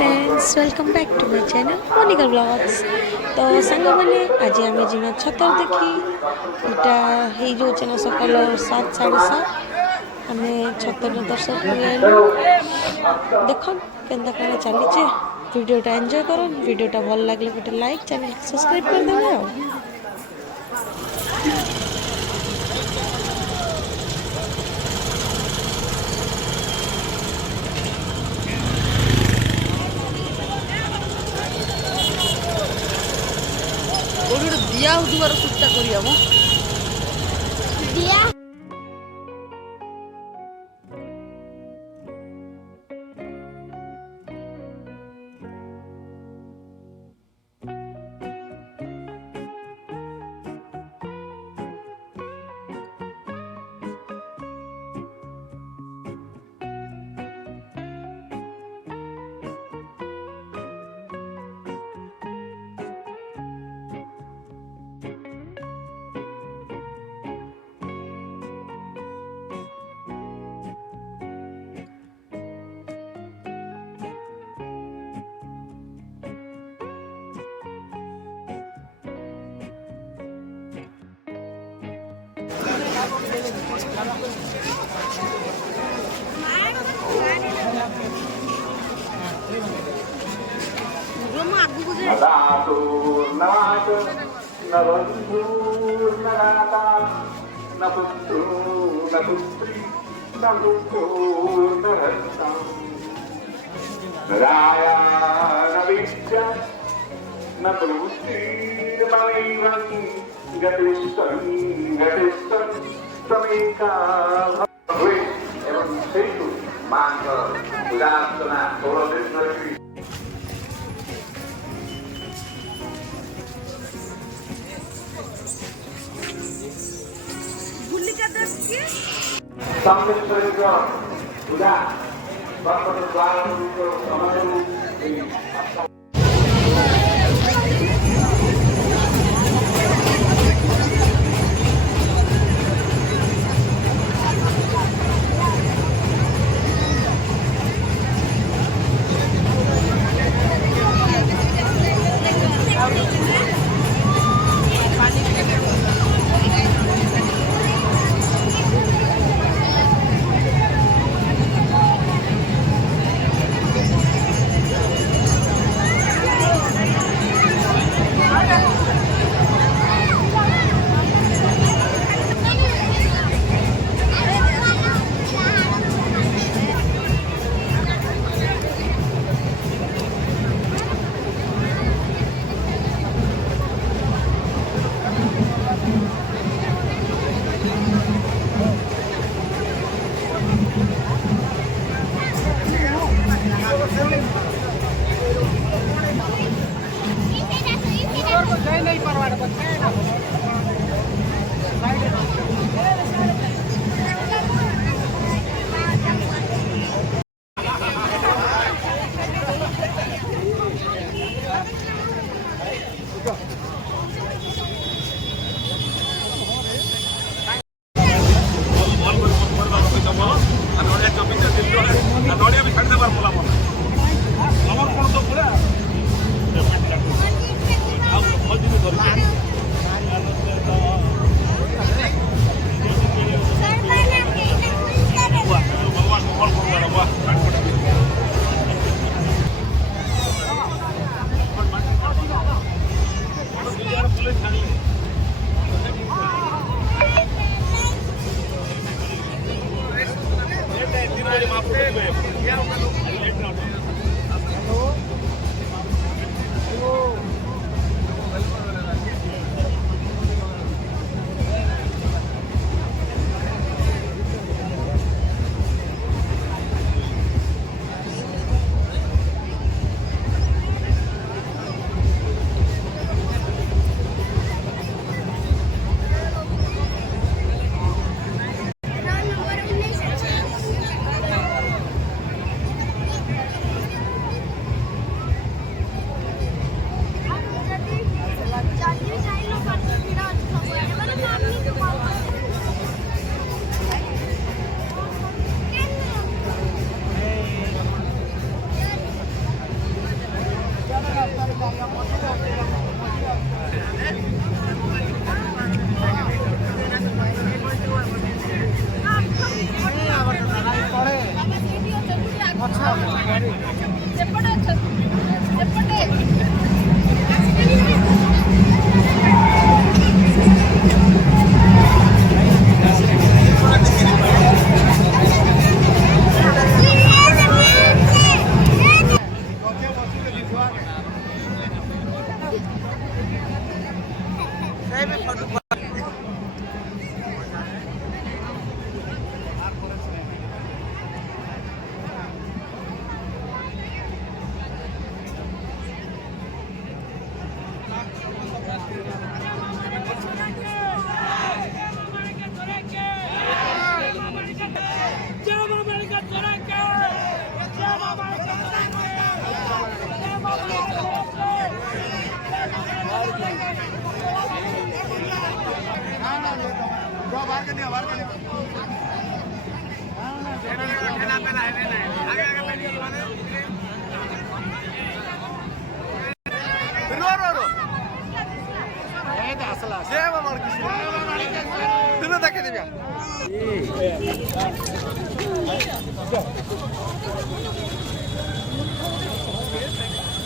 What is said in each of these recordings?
Friends welcome back to my channel Monika blogs. तो song मैंने आज आम जी छतर देखी यहाँ हो जाऊे ना सकाल 7 साढ़े 7 आम छतर दर्शक देख के चलीचे वीडियोटा एंजॉय कर वीडियोटा भल लगे गोटे लाइक चैनल सब्सक्राइब करदे। दिया दुआर सुट्टा करिया मो दिया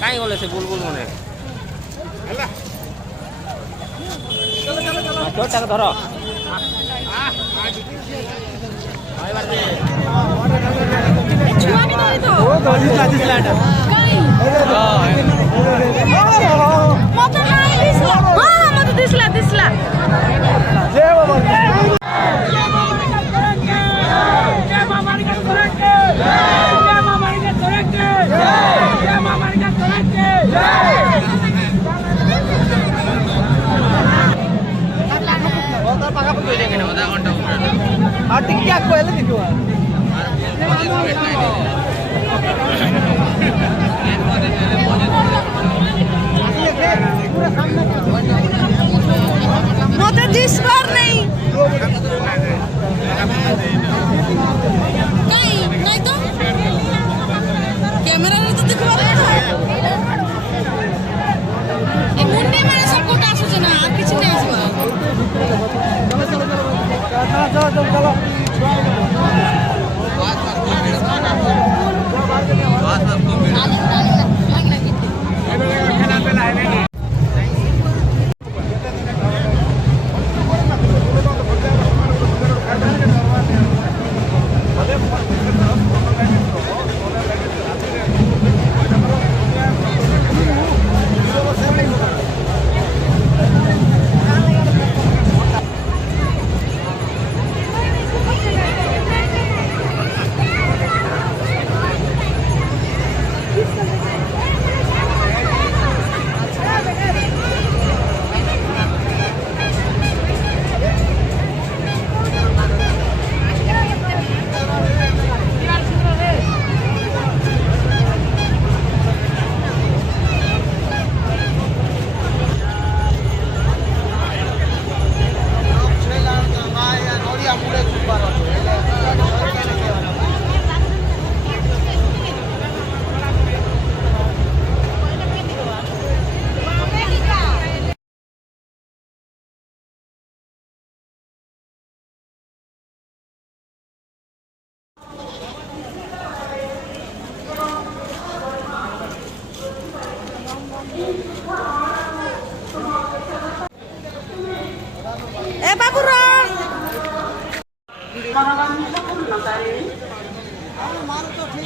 কাই গলে সে বুলবুল মনে চোরটাকে ধরো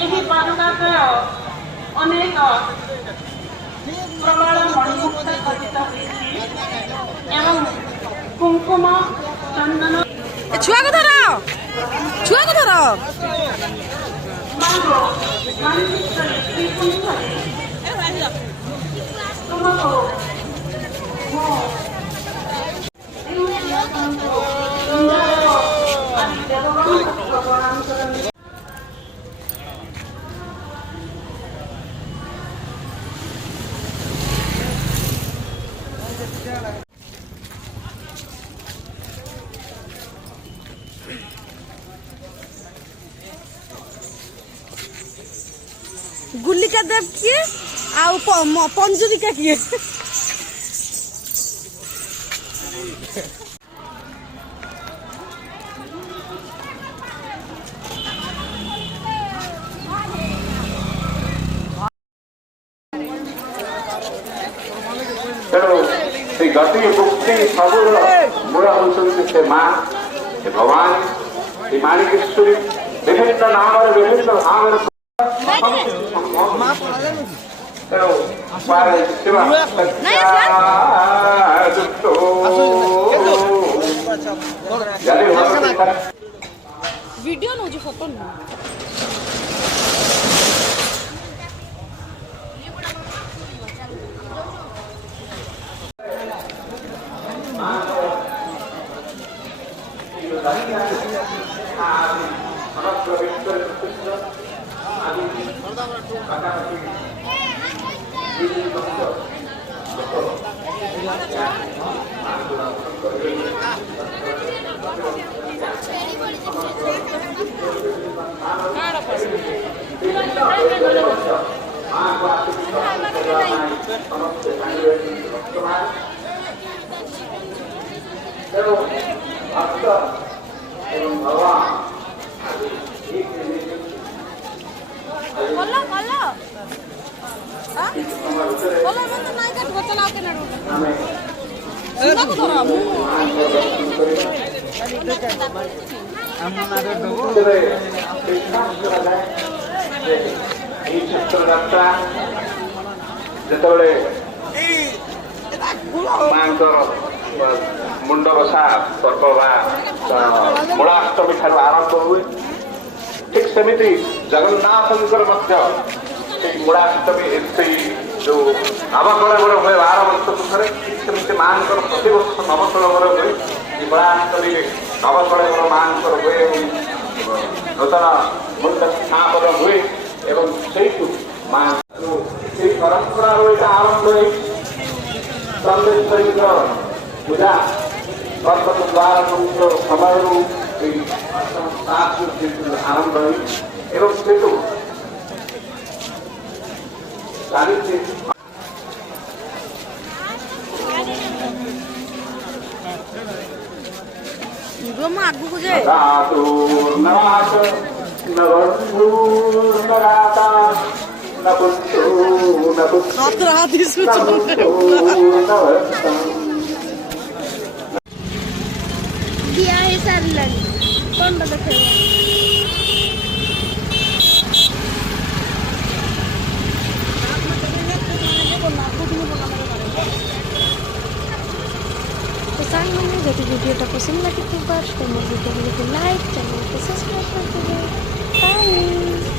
ଏହି ପାଦୁକାଶୟ ଅନେକ ପ୍ରବଳ ମଣିମୁକ୍ତ ସହିତ ହୋଇଛି ଏବଂ କୁଙ୍କୁମ ଚନ୍ଦନ ଛୁଆକୁ ଧର ଛୁଆକୁ ଧର ତୁମକୁ गुलिका देव किए आउ पंजुरिका किए गति मुक्ति सबूर मूल होती से माँ भगवान माणिकेश्वरी विभिन्न नाम विभिन्न भाव वीडियो नौजी फोटो ना ଯାତ୍ରା ଯେତେବେଳେ ମାଙ୍କର ମୁଣ୍ଡ ବସା ପର୍ବ ବା ମୂଳାଷ୍ଟମୀ ଠାରୁ ଆରମ୍ଭ ହୁଏ ଠିକ ସେମିତି ଜଗନ୍ନାଥଙ୍କର ମଧ୍ୟ ସେଇ ମୂଳାଷ୍ଟମୀ ସେଇ ଯୋଉ ନବକଳେବର ହୁଏ 12 ବର୍ଷକୁ ଥରେ ଠିକ ସେମିତି ମାଙ୍କର ପ୍ରତିବର୍ଷ ନବକଳେବର ହୁଏ এই ମୂଳାଷ୍ଟମୀରେ ନବକଳେବର ମାଙ୍କର ହୁଏ ନୂତନ ମୁଣ୍ଡ ସ୍ଥାପନ ହୁଏ ଏବଂ ସେଇଠୁ ମା ସେଇ ପରମ୍ପରାରୁ ଏଇଟା ଆରମ୍ଭ ହେଇ ଚନ୍ଦ୍ରେଶ୍ୱରୀଙ୍କ ପୂଜା କର୍କଟ ଦ୍ୱାର ସମୟରୁ ଏଇ ଆରମ୍ଭ ହେଇ ଏବଂ ସେଇଠୁ ଚାଲିଛି ଆଗକୁ ଯାଏ ଦିଆ ହେଇ ସାରିଲାଣି କଣଟା ଦେଖେଇବ तो सामने जब वीडियो पसंद लगे तो मोर वीडियो को लाइक चैनल को सब्सक्राइब कर दें। बाय।